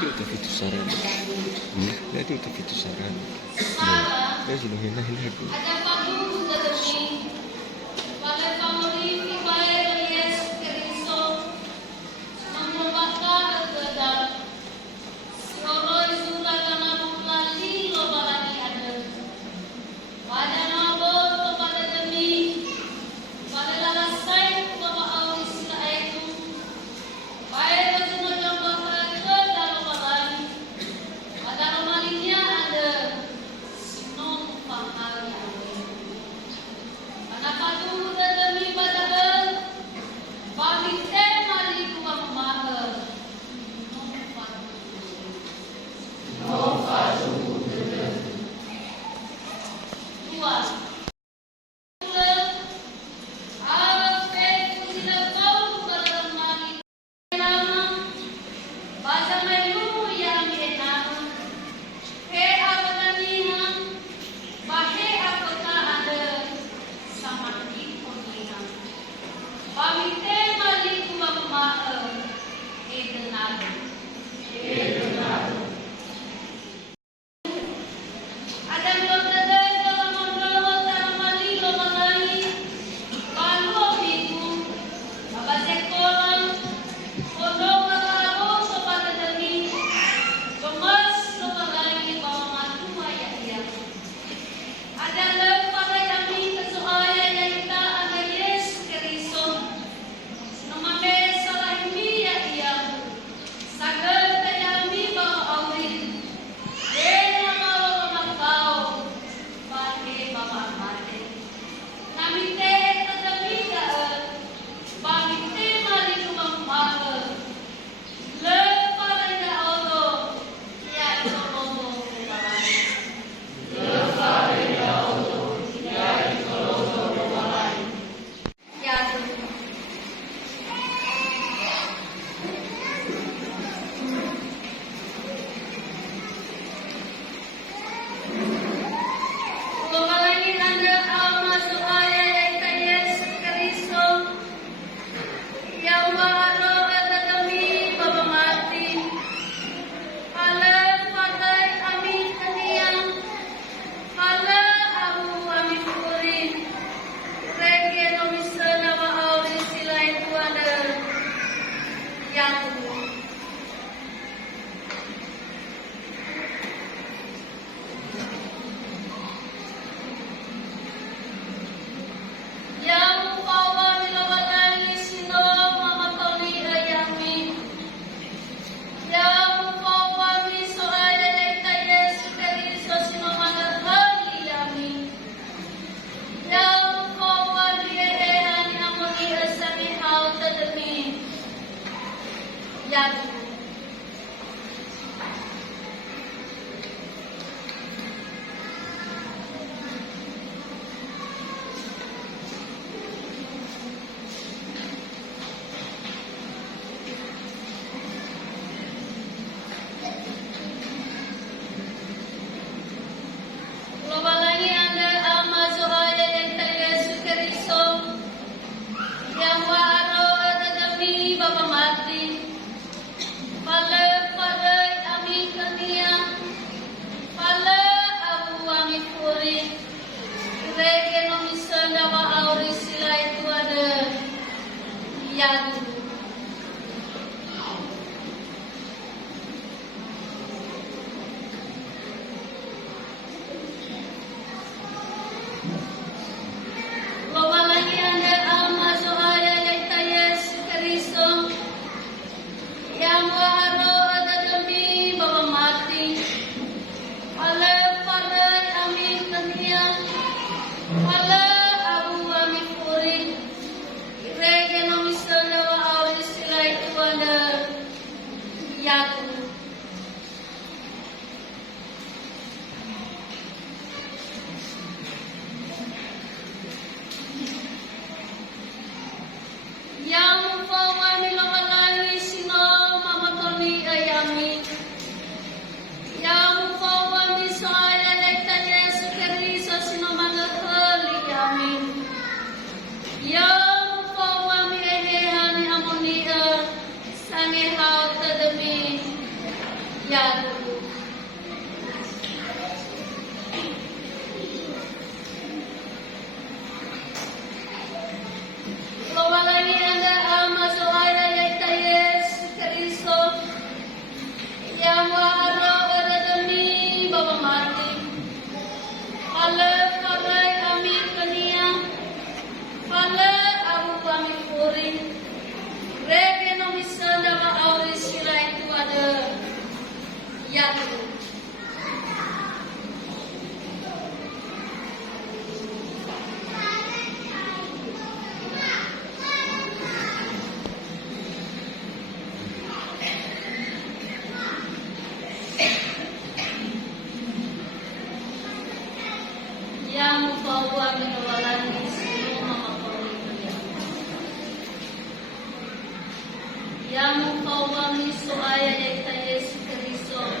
في تصاران لا تلك في تصاران لازم هنا Yang Ya dulu. Lawalani anda masuk ayat yaitu Yesus Kristus yang waro demi bawa mati. Hala parai amin kania. Hala abu amin puri. Rege nomisanda ma auris sila itu ada. Ya dulu. Yang membawa menawalani semua makoria. Yang membawa misoaya yaitu Yesus Kristus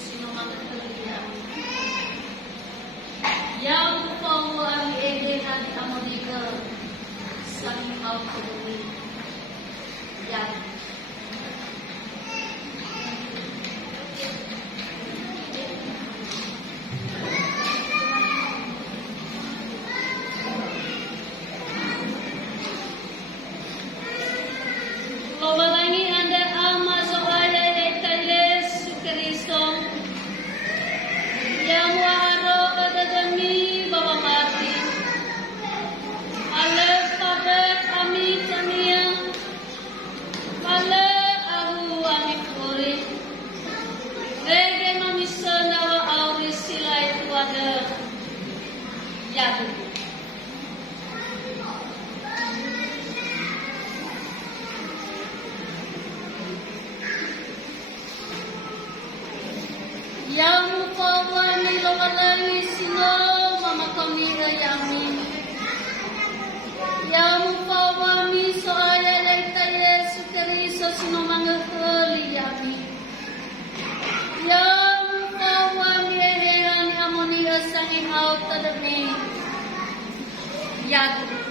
semua makoria. Yang membawa edehan amonika saling mau peduli. Yang Lawalani anda masuk ayat yaitu Yesus Kristus yang waro demi bawa mati. Alef tabet amin kania. Hala ahu amin kuri. Rege mamisana wa auris sila itu ada. Ya dulu. Yang mukawa nilawalani sino mama kami ayami. Yang mukawa miso ayat yaitu Yesus Kristus sino manggaheli yami. Yang mukawa mihehehan amoni asangin au tadami. Ya dulu.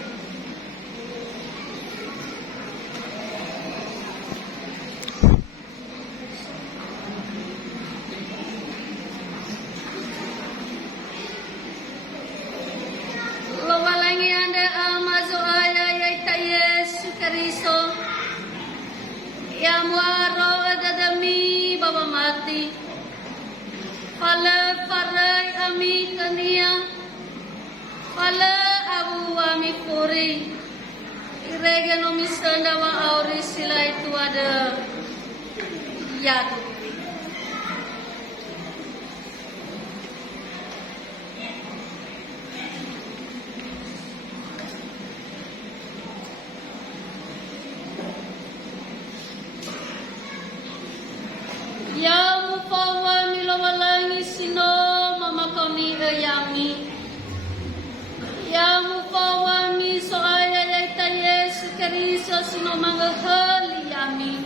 Lawalani anda masuk ayat yaitu Yesus Kristus yang waro demi bawa mati. Hala parai ami kania. Hala abu ami puri. Irege nomisanda wa auris sila itu ada. Ya dulu. Yang mukawa milawalani sino mama kami ayami. Yang mukawa miso ayat yaitu Yesus Kristus sino manggaheli yami.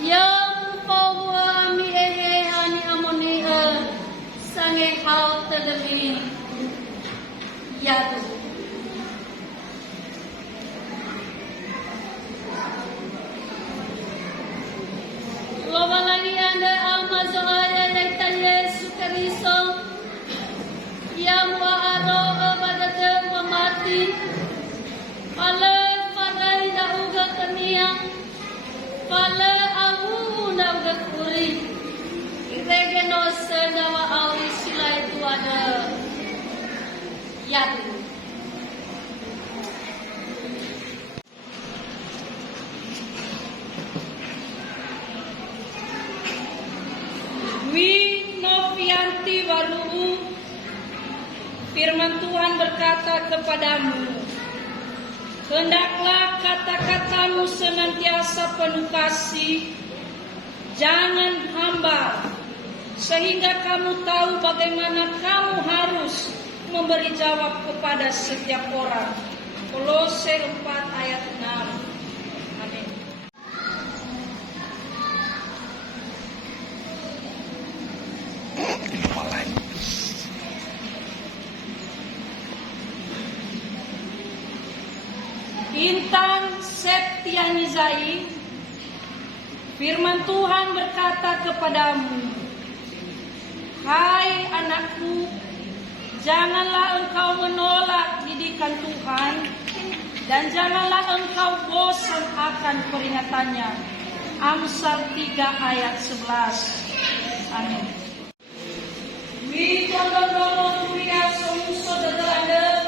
Yang mukawa mi ehehani amoni sange hau telemi. Ya dulu. Lawalani anda masuk ayat yaitu Yesus Kristus yang waro pada mati. Hala parai dauga kania. Hala amu dauga kuri. Irege nosa dawa auris sila itu ada. Ya dulu. Wi Novianti Waluhu, firman Tuhan berkata kepadamu, hendaklah kata-katamu senantiasa penuh kasih, jangan hambar, sehingga kamu tahu bagaimana kamu harus memberi jawab kepada setiap orang. Kolose 4 ayat 6. Amin. Intan Septianizai, Firman Tuhan berkata kepadamu, hai anakku, janganlah engkau menolak didikan Tuhan, dan janganlah engkau bosan akan peringatannya. Amsal 3 ayat 11. Amin. Wijodono turia somuso dadada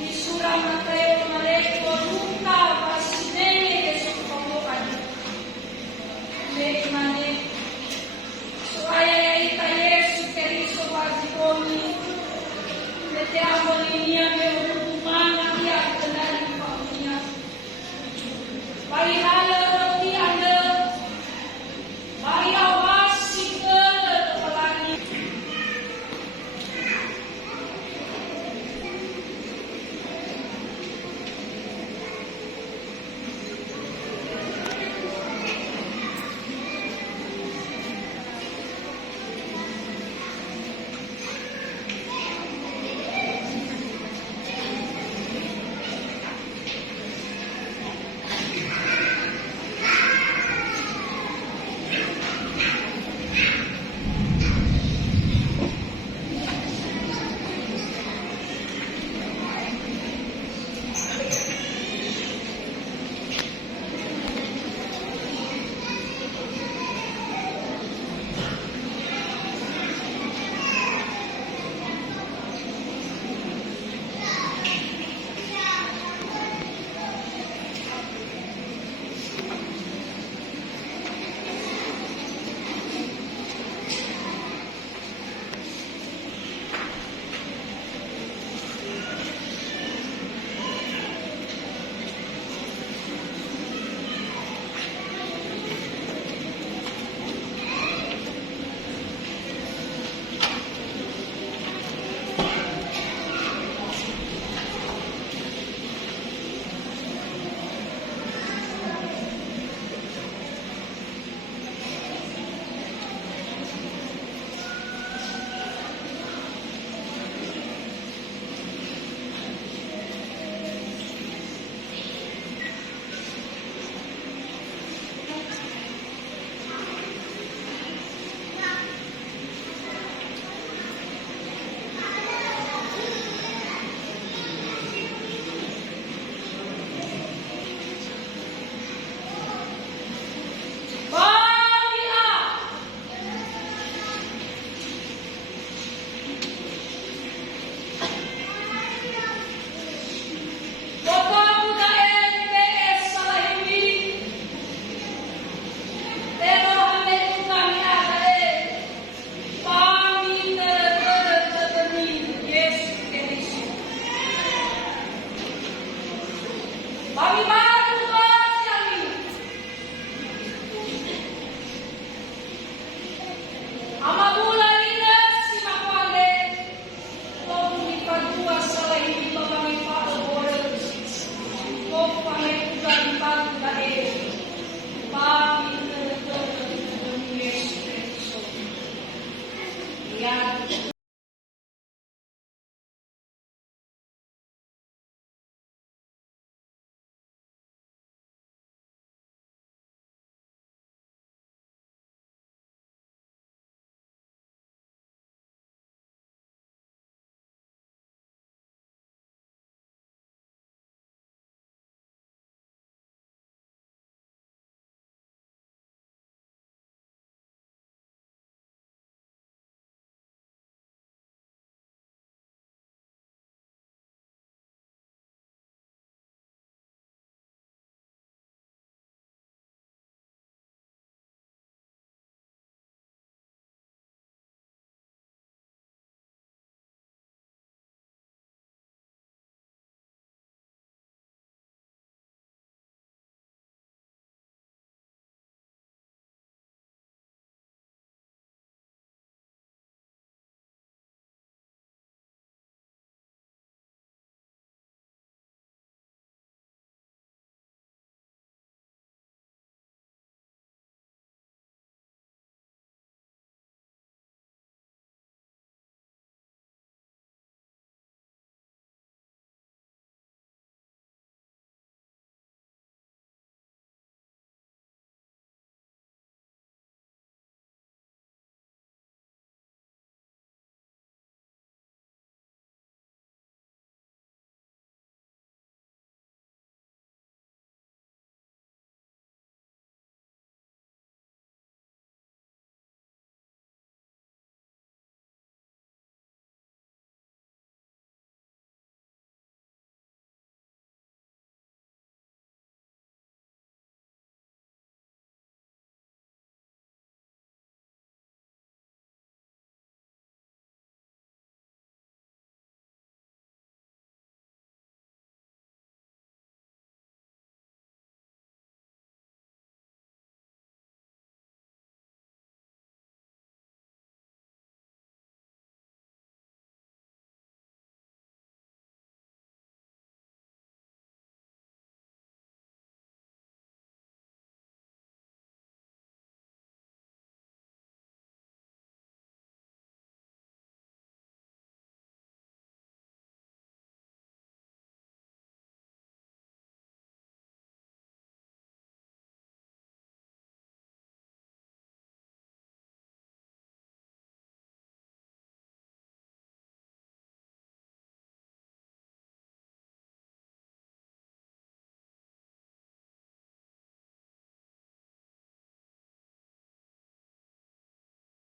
di surah Mateo Mareko Luka pasinene esokomo adi. Imane supaya ya ita Yesu Kristo wajiboni. Mete amolinia